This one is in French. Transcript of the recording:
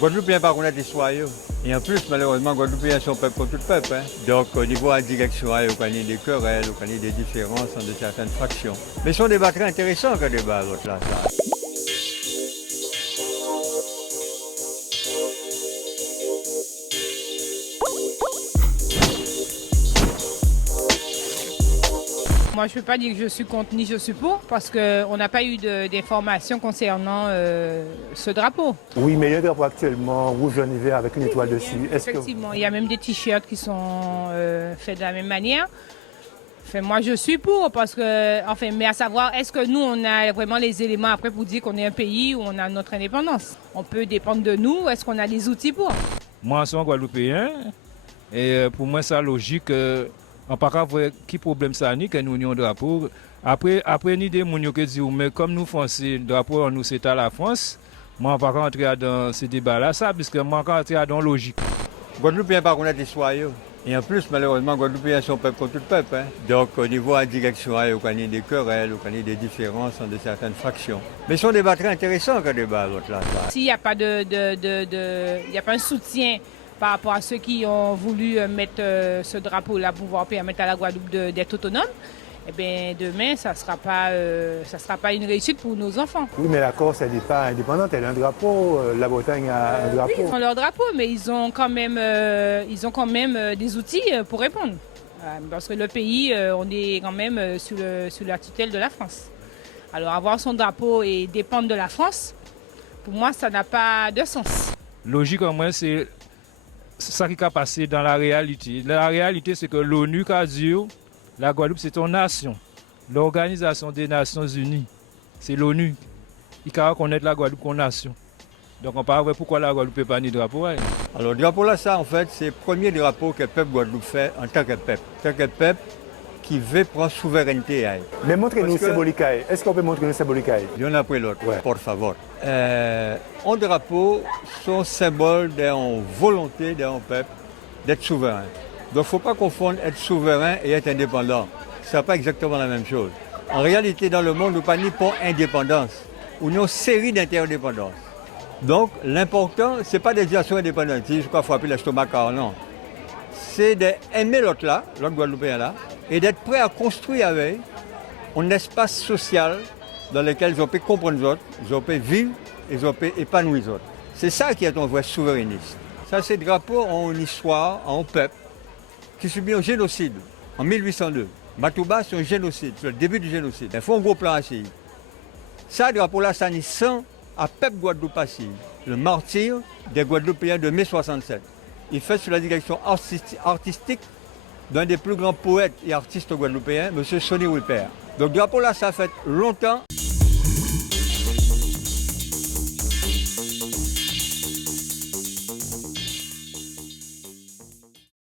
Guadeloupéens par contre des soyeux. Et en plus, malheureusement, Guadeloupéens sont peuple comme tout peuple. Hein. Donc au niveau de la direction, on connaît des querelles, on connaît des différences entre certaines fractions. Mais ce sont des débats très intéressants que débat l'autre là. Ça. Moi, je ne peux pas dire que je suis contre ni je suis pour, parce qu'on n'a pas eu d'informations concernant ce drapeau. Oui, mais il y a un drapeau actuellement rouge, jaune et vert avec une étoile dessus. Effectivement, il y a même des t-shirts qui sont faits de la même manière. Enfin, moi, je suis pour, parce que, enfin, mais à savoir, est-ce que nous, on a vraiment les éléments après pour dire qu'on est un pays où on a notre indépendance? On peut dépendre de nous, est-ce qu'on a les outils pour? Moi, je suis un Guadeloupéen, et pour moi, c'est logique. On ne peut pas voir qui problème ça ni que nous avons un drapeau. Après ni des gens qui disent mais comme nous Français, le drapeau nous c'est à la France. Moi, on ne peut pas rentrer dans ce débat-là, ça, puisque moi, je rentrer dans la logique. Guadeloupéens par contre des soyeux. Et en plus, malheureusement, Guadeloupéens sont peuple comme tout peuple. Hein. Donc au niveau de la direction, on connaît des querelles, on connaît des différences entre certaines fractions. Mais ce sont des débats très intéressants que débat l'autre là. S'il n'y a pas il y a pas un soutien par rapport à ceux qui ont voulu mettre ce drapeau-là pour pouvoir permettre à la Guadeloupe d'être autonome, eh bien, demain, ça ne sera pas une réussite pour nos enfants. Oui, mais la Corse, elle n'est pas indépendante, elle a un drapeau, la Bretagne a un drapeau. Oui, ils ont leur drapeau, mais ils ont quand même des outils pour répondre. Parce que le pays, on est quand même sous la tutelle de la France. Alors avoir son drapeau et dépendre de la France, pour moi, ça n'a pas de sens. Logique, au moins, c'est ça qui a passé dans la réalité. La réalité, c'est que l'ONU a dit la Guadeloupe, c'est une nation. L'Organisation des Nations Unies, c'est l'ONU. Il faut reconnaître la Guadeloupe comme nation. Donc, on ne peut pas voir pourquoi la Guadeloupe n'est pas ni drapeau. Hein. Alors, le drapeau là, ça, en fait, c'est le premier drapeau que le peuple Guadeloupe fait en tant que peuple. En tant que peuple qui veut prendre souveraineté. Hein. Mais montrez-nous symbolique. Est-ce qu'on peut montrer une symbolique? L'un après l'autre, ouais. Por favor. Un drapeau, son symbole d'une volonté d'un peuple d'être souverain. Donc il ne faut pas confondre être souverain et être indépendant. Ce n'est pas exactement la même chose. En réalité, dans le monde, nous pas ni pour indépendance, ou une série d'interdépendances. Donc l'important, ce n'est pas des actions indépendantes, je crois frapper l'estomac, non. C'est d'aimer l'autre là, l'autre Guadeloupéen là, et d'être prêt à construire avec un espace social dans lequel ils peuvent comprendre les autres, ils peuvent vivre et ils peuvent épanouir les autres. C'est ça qui est un vrai souverainiste. Ça, ces drapeaux ont une histoire, ont un peuple qui subit un génocide en 1802. Matouba, c'est un génocide, c'est le début du génocide. Il faut un gros plan assis. Ça, drapeau-là, ça n'y sent à peuple Guadeloupe assis, le martyr des Guadeloupéens de mai 67. Il fait sous la direction artistique d'un des plus grands poètes et artistes guadeloupéens, M. Sonny Wilper. Donc, drapeau-là, ça fait longtemps.